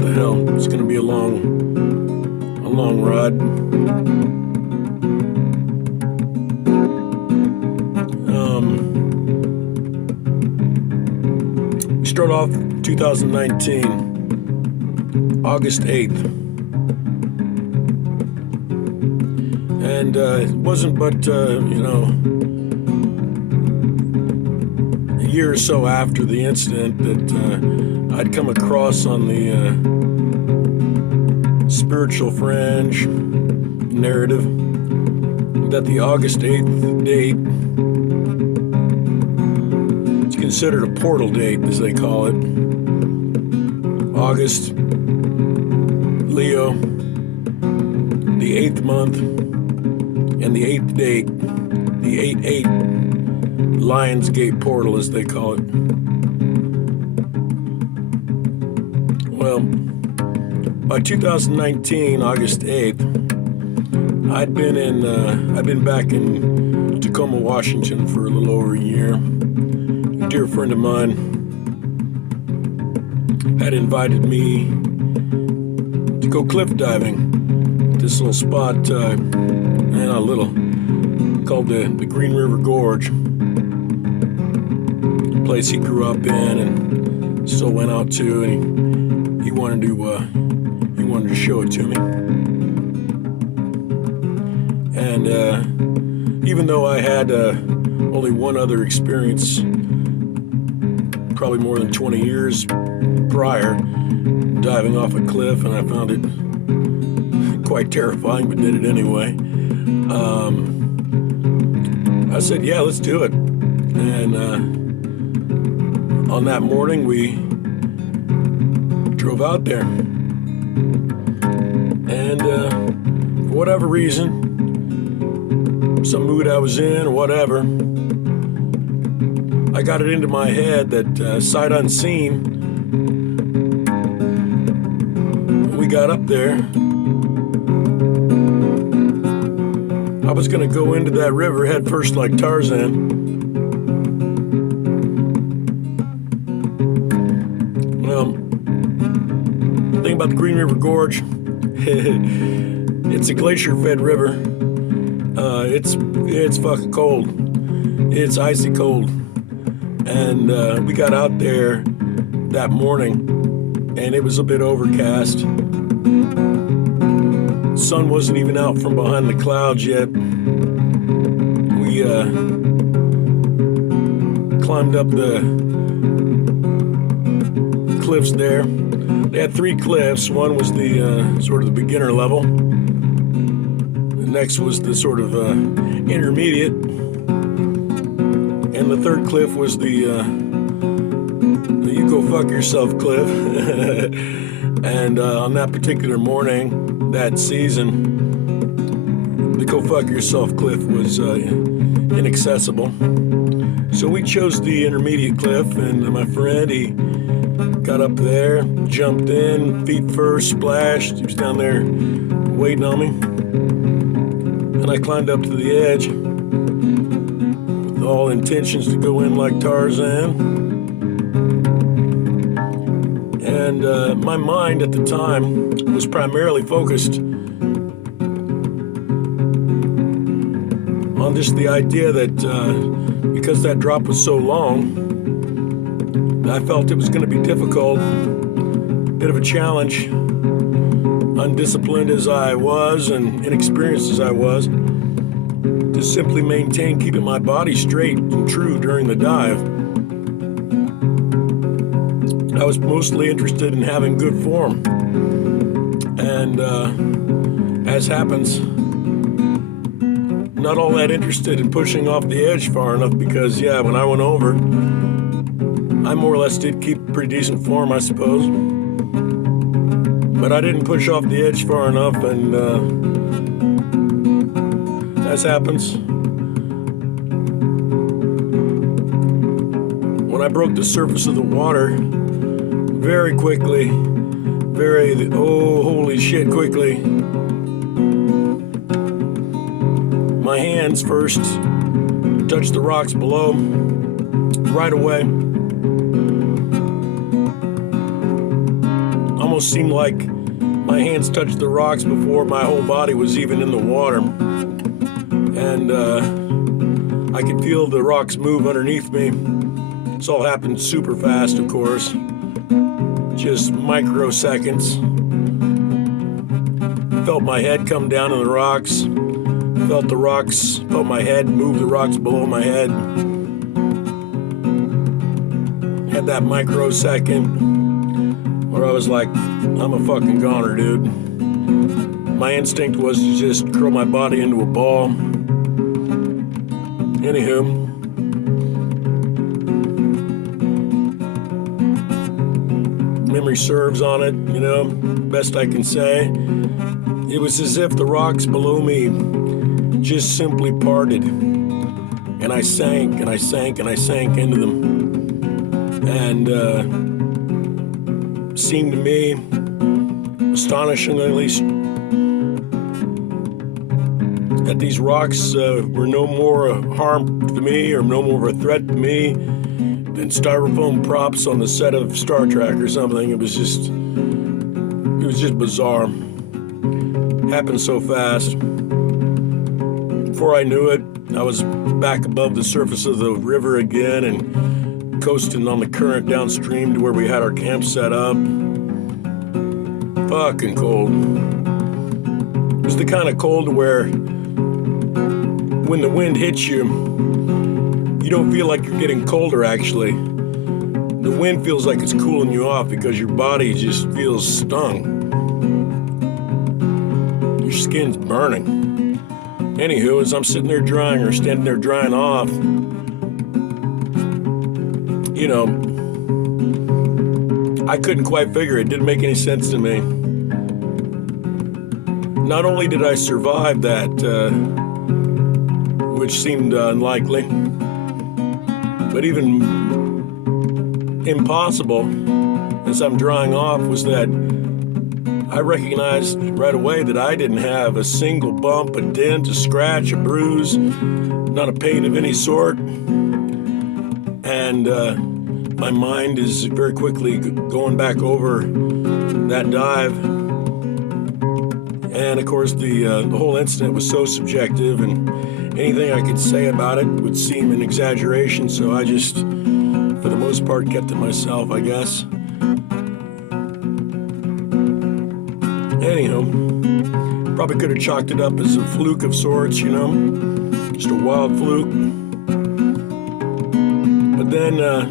the hell. It's going to be a long ride. We start off 2019, August 8th. And it wasn't but, a year or so after the incident that I'd come across on the spiritual fringe narrative that the August 8th date is considered a portal date, as they call it. August, Leo, the 8th month, and the 8th date, the 8-8 Lionsgate portal, as they call it. Well, by 2019, August 8th, I'd been back in Tacoma, Washington for a little over a year. A dear friend of mine had invited me to go cliff diving at this little spot, called the Green River Gorge. Place he grew up in and still went out to, and he wanted to show it to me. And even though I had only one other experience, probably more than 20 years prior, diving off a cliff, and I found it quite terrifying, but did it anyway. I said, yeah, let's do it. And on that morning, we drove out there. And for whatever reason, some mood I was in or whatever, I got it into my head that sight unseen, when we got up there, I was going to go into that river head first like Tarzan. Well, the thing about the Green River Gorge, it's a glacier-fed river. It's fucking cold. It's icy cold. And we got out there that morning, and it was a bit overcast. Sun wasn't even out from behind the clouds yet. We climbed up the cliffs there. They had 3 cliffs. One was the sort of the beginner level. The next was the sort of intermediate. And the 3rd cliff was the you go fuck yourself cliff. And on that particular morning, that season, the go fuck yourself cliff was inaccessible. So we chose the intermediate cliff, and my friend, he got up there, jumped in, feet first, splashed. He was down there waiting on me. And I climbed up to the edge with all intentions to go in like Tarzan. And my mind at the time was primarily focused on just the idea that because that drop was so long, I felt it was going to be difficult, a bit of a challenge, undisciplined as I was and inexperienced as I was, to simply maintain keeping my body straight and true during the dive. I was mostly interested in having good form, and as happens, not all that interested in pushing off the edge far enough, because when I went over, I more or less did keep pretty decent form, I suppose, but I didn't push off the edge far enough, and as happens, when I broke the surface of the water very quickly, holy shit quickly, my hands first touched the rocks below right away. almost seemed like my hands touched the rocks before my whole body was even in the water. And I could feel the rocks move underneath me. This all happened super fast, of course. Just microseconds. Felt my head come down on the rocks. Felt my head move the rocks below my head. Had that microsecond where I was like, I'm a fucking goner, dude. My instinct was to just curl my body into a ball. Anywho, memory serves on it, you know, best I can say. It was as if the rocks below me just simply parted, and I sank and I sank and I sank into them. And seemed to me, astonishingly, that these rocks were no more a harm to me or no more of a threat to me than styrofoam props on the set of Star Trek or something. It was just bizarre. Happened so fast. Before I knew it, I was back above the surface of the river again and coasting on the current downstream to where we had our camp set up. Fucking cold. It was the kind of cold where when the wind hits you, you don't feel like you're getting colder, actually. The wind feels like it's cooling you off because your body just feels stung. Your skin's burning. Anywho, as I'm sitting there drying or standing there drying off, you know, I couldn't quite figure it. It didn't make any sense to me. Not only did I survive that, which seemed unlikely, but even impossible as I'm drying off was that I recognized right away that I didn't have a single bump, a dent, a scratch, a bruise, not a pain of any sort. And my mind is very quickly going back over that dive. And of course, the whole incident was so subjective, and anything I could say about it would seem an exaggeration. So I just, for the most part, kept it myself, I guess. Anyhow, probably could have chalked it up as a fluke of sorts, you know, just a wild fluke. But then, a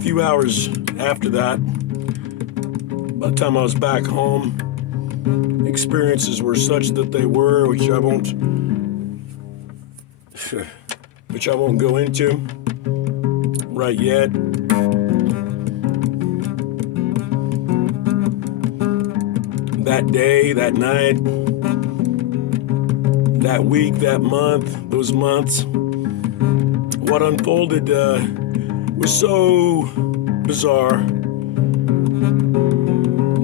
few hours after that, by the time I was back home, experiences were such that they were, which I won't go into right yet. That day, that night, that week, that month, those months, what unfolded was so bizarre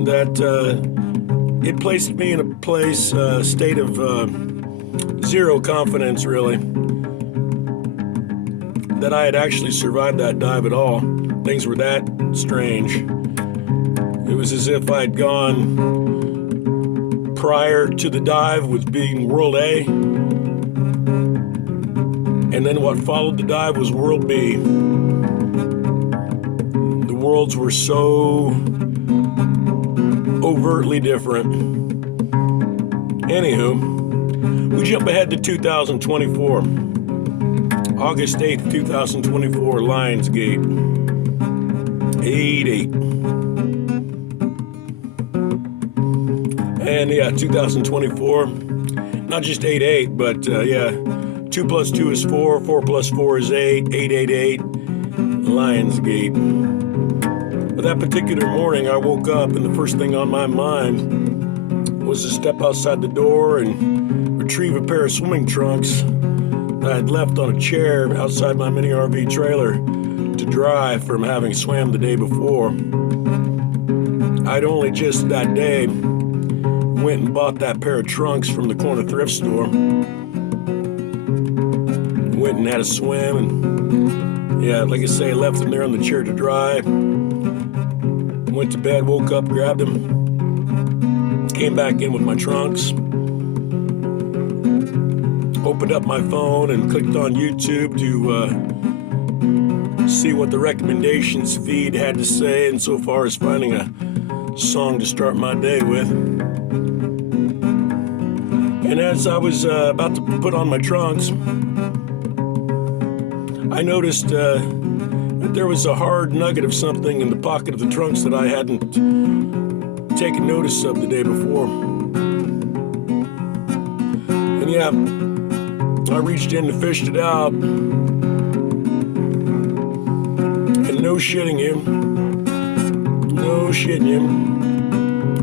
that it placed me in a state of zero confidence, really, that I had actually survived that dive at all. Things were that strange. It was as if I'd gone prior to the dive with being World A, and then what followed the dive was World B. The worlds were so overtly different. Anywho, we jump ahead to 2024. August 8th, 2024, Lionsgate. 8/8. And yeah, 2024. Not just 8/8, but 2 plus 2 is 4, 4 plus 4 is 8, 888, Lionsgate. But that particular morning, I woke up, and the first thing on my mind was to step outside the door and retrieve a pair of swimming trunks that I had left on a chair outside my mini RV trailer to dry from having swam the day before. I'd only just that day went and bought that pair of trunks from the corner thrift store. Went and had a swim, Yeah, like I say, I left them there on the chair to dry. Went to bed, woke up, grabbed them, came back in with my trunks, opened up my phone and clicked on YouTube to see what the recommendations feed had to say, and so far as finding a song to start my day with. And as I was about to put on my trunks, I noticed that there was a hard nugget of something in the pocket of the trunks that I hadn't taken notice of the day before. And yeah, I reached in and fished it out. And no shitting you,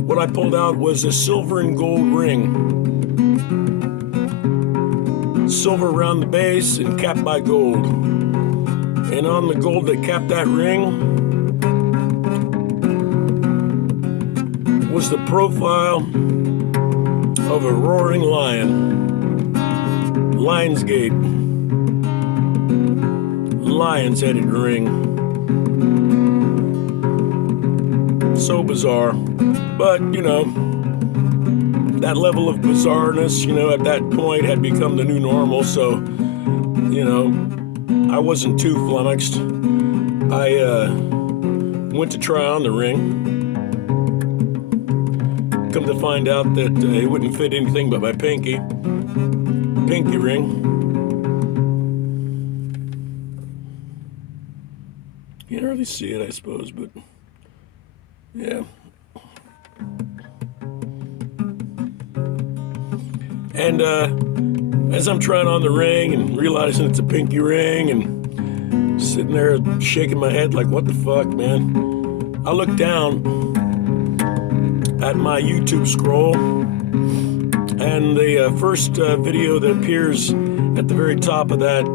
what I pulled out was a silver and gold ring. Silver around the base and capped by gold. And on the gold that capped that ring was the profile of a roaring lion. Lionsgate. Lion's-headed ring. So bizarre. But, you know, that level of bizarreness, you know, at that point had become the new normal, so, you know, I wasn't too flummoxed. I went to try on the ring. Come to find out that it wouldn't fit anything but my pinky ring. You can't really see it, I suppose, but yeah. And as I'm trying on the ring and realizing it's a pinky ring and sitting there shaking my head like, what the fuck, man? I look down at my YouTube scroll, and the first video that appears at the very top of that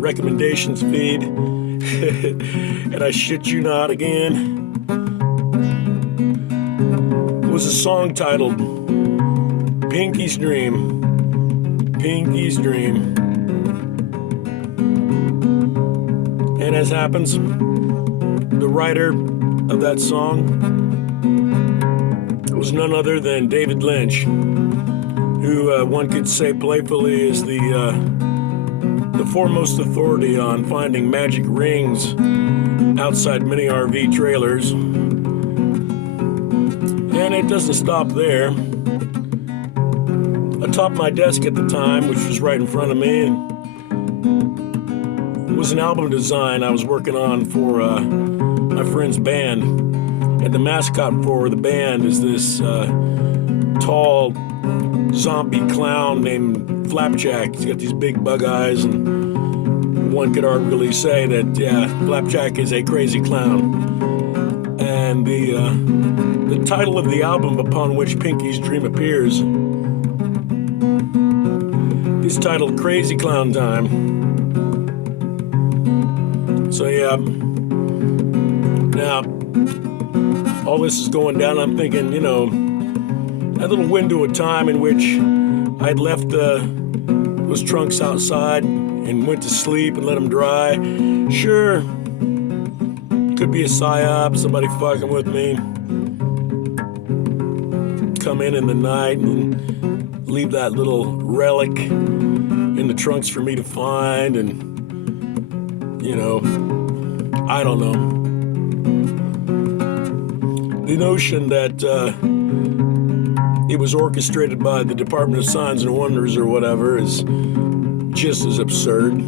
recommendations feed, and I shit you not again, was a song titled Pinky's Dream. Pinky's Dream. And as happens, the writer of that song was none other than David Lynch, who one could say playfully is the foremost authority on finding magic rings outside mini RV trailers. And it doesn't stop there. Atop my desk at the time, which was right in front of me, was an album design I was working on for my friend's band. And the mascot for the band is this tall zombie clown named Flapjack. He's got these big bug eyes, and one could arguably say that, yeah, Flapjack is a crazy clown. And the title of the album upon which Pinky's Dream appears is titled Crazy Clown Time. So yeah, now all this is going down, I'm thinking, you know, that little window of time in which I'd left those trunks outside and went to sleep and let them dry, sure, could be a psyop, somebody fucking with me, come in the night and leave that little relic in the trunks for me to find, and, you know, I don't know. The notion that it was orchestrated by the Department of Signs and Wonders or whatever is just as absurd.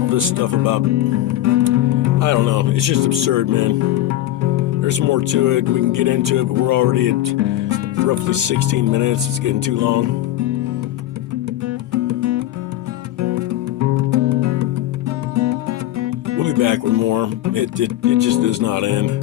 All this stuff about, I don't know, it's just absurd, man. There's more to it, we can get into it, but we're already at roughly 16 minutes. It's getting too long. We'll be back with more. It just does not end.